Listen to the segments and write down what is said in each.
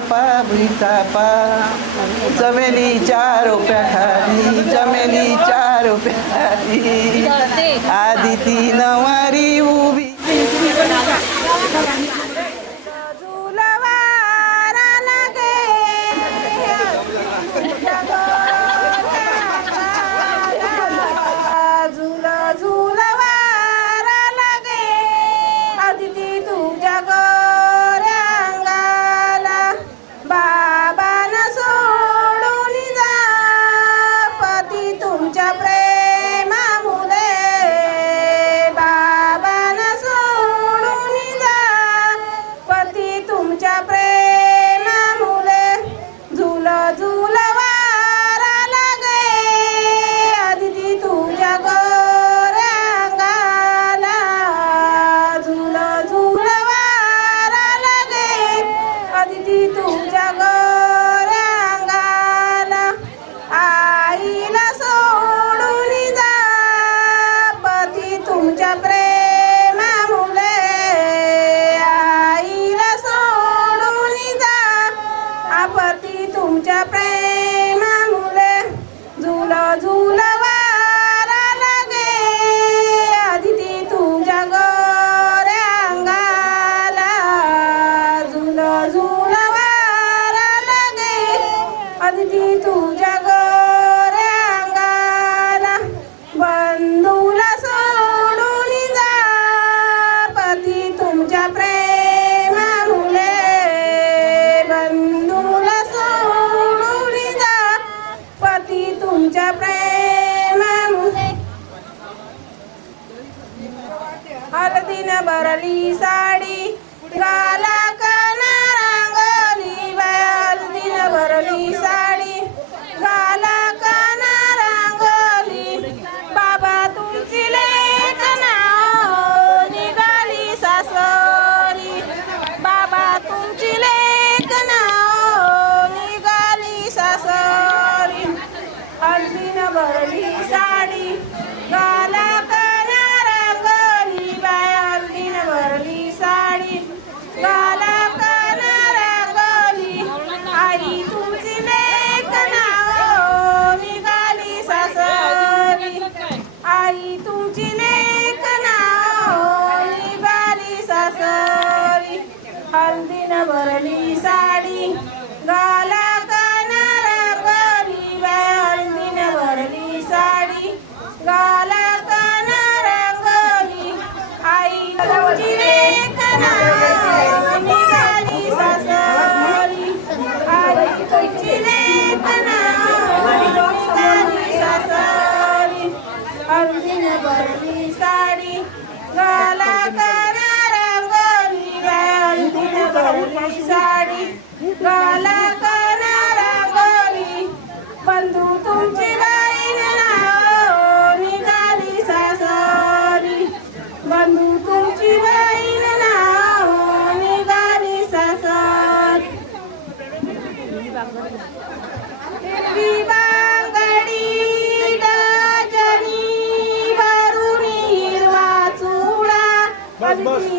पा भुईचा पा चमेलीच्या रोप्याखाली चमेलीच्या रोप्याखाली आदिती नवारी उभी हळदीनं भरली साडी गाला काना रांगोली बाया हळदीनं भरली साडी गाला काना रांगोली बाबा तुमची लेक नाव निघाली सासरी बाबा तुमची लेक नाव निघाली सासरी हळदीनं भरली साडी गाला गाला काना रांगोली आई तुमची लेक नाव निघाली सासरी आई तुमची लेक नाव निघाली सासरी हळदीनं भरली साडी गाला काना रांगोली हळदीनं भरली साडी गाला काना रांगोली आई तुमची लेक नाव भरली साडी गाला काना रांगोली हळदीनं भरली साडी गाला काना रांगोली बंधू तुमची गाईन नाव निघाली सासरी बंधू तुमची गाईन नाव निघाली सासरी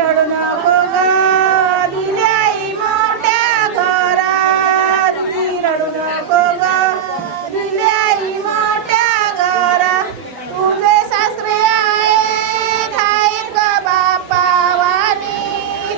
रडू नको ग दिल्याई मोठ्या घरात रडू नको ग दिल्याई मोठ्या घरात तुझे सासरे आहेत आहेत ग बापावानी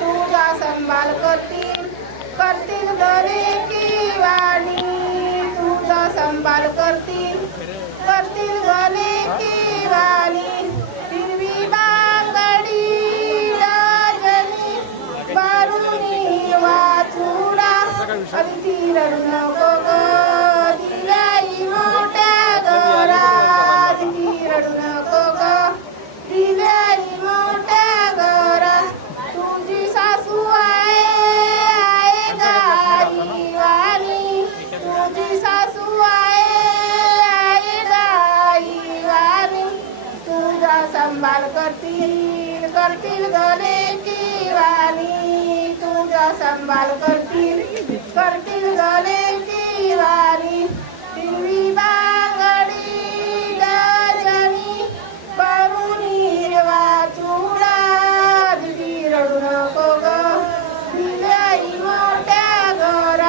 तुझा संभाळ करतील करतील गलेची वाणी तुझा संभाळ करतील करतील गलेची वाणी हिरवी बांगडी अगदी रडू नको ग दिल्याई मोठ्या घरात रडू नको ग दिल्याई मोठ्या घरात तुझी सासू आहे गाईवाणी तुझी सासू आहे गाईवाणी तुझा संभाळ करतील करतील गलेची वाणी तुझा संभाळ करतील करतील गलेची वाणी हिरवी बांगडी गजनी करून हिरवा चुडा दिदी रडू नको ग दिल्याई मोठ्या घर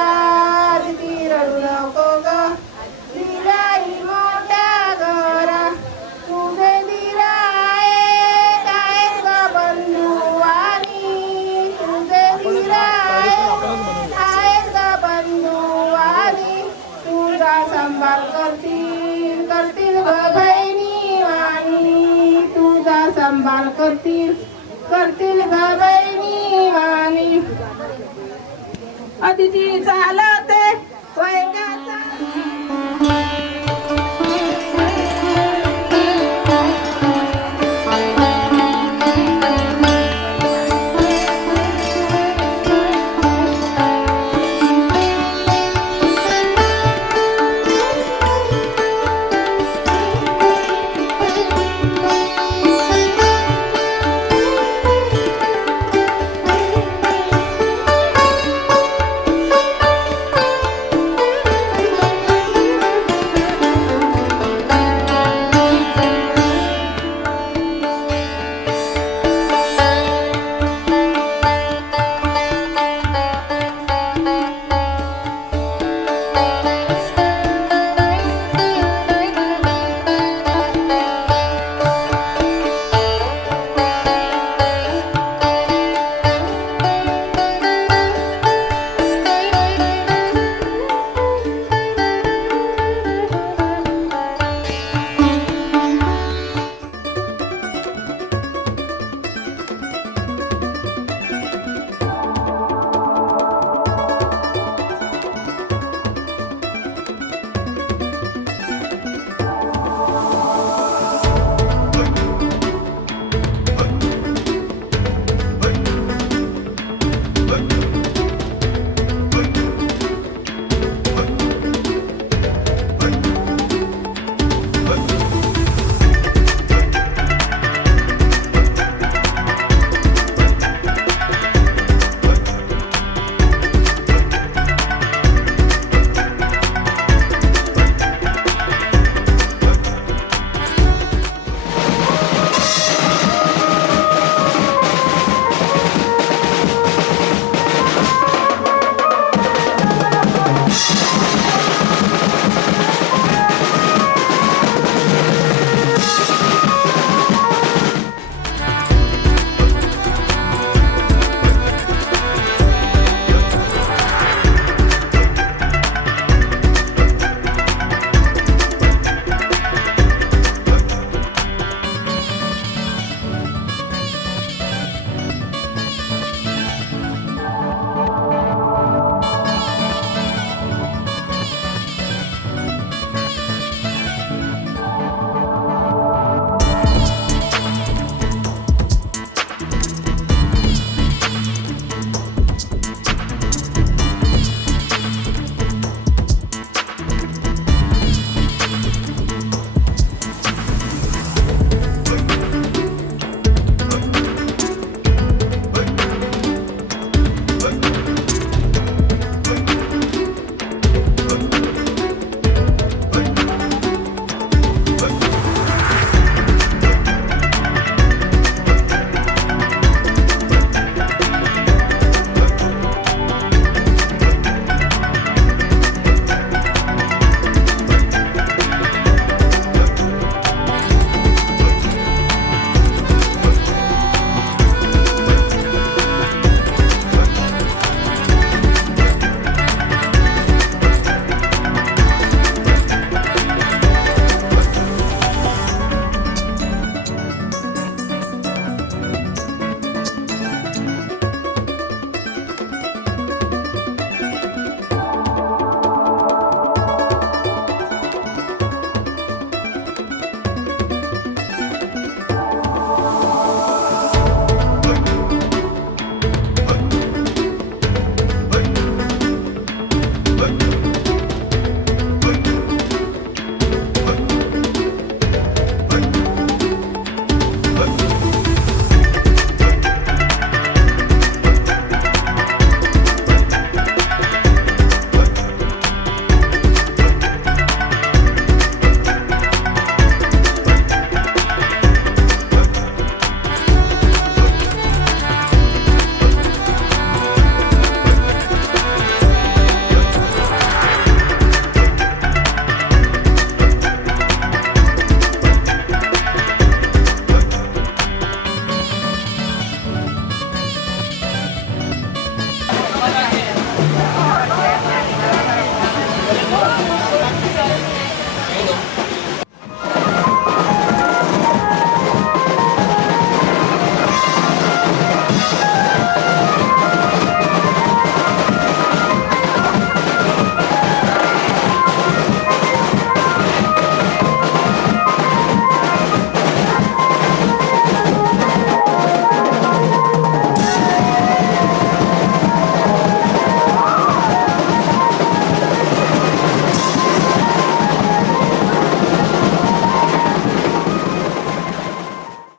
करतील करतील ग बहिणी वाणी अतिथी चालते वय